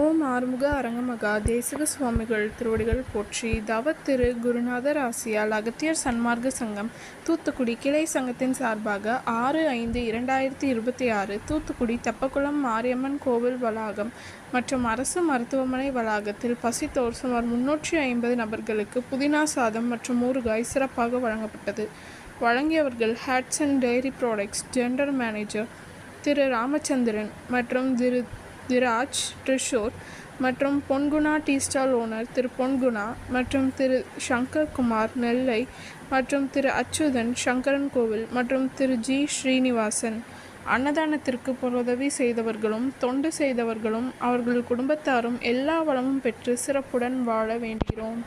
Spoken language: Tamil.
ஓம் ஆறுமுக அரங்கமகா தேசிக சுவாமிகள் திருவடிகள் போற்றி. தவத்திரு குருநாதர் ஆசியால் அகத்தியர் சன்மார்க்க சங்கம் தூத்துக்குடி கிளை சங்கத்தின் சார்பாக 6/5/2026 தூத்துக்குடி தெப்பக்குளம் மாரியம்மன் கோவில் வளாகம் மற்றும் அரசு மருத்துவமனை வளாகத்தில் பசித்தோர் சுமார் 350 நபர்களுக்கு புதினா சாதம் மற்றும் ஊறுகாய் சிறப்பாக வழங்கப்பட்டது. வழங்கியவர்கள் Hatsun dairy products general manager Thiru Ramachandran மற்றும் திரு திராஜ் ட்ரிஷோர் மற்றும் Ponguna tea stall owner Thiru Ponguna மற்றும் திரு சங்கர் குமார் நெல்லை மற்றும் திரு அச்சுதன் சங்கரன் கோவில் மற்றும் திரு ஜி ஸ்ரீனிவாசன். அன்னதானத்திற்கு பொருளுதவி செய்தவர்களும் தொண்டு செய்தவர்களும் அவர்கள் குடும்பத்தாரும் எல்லா வளமும் பெற்று சிறப்புடன் வாழ வேண்டுகிறோம்.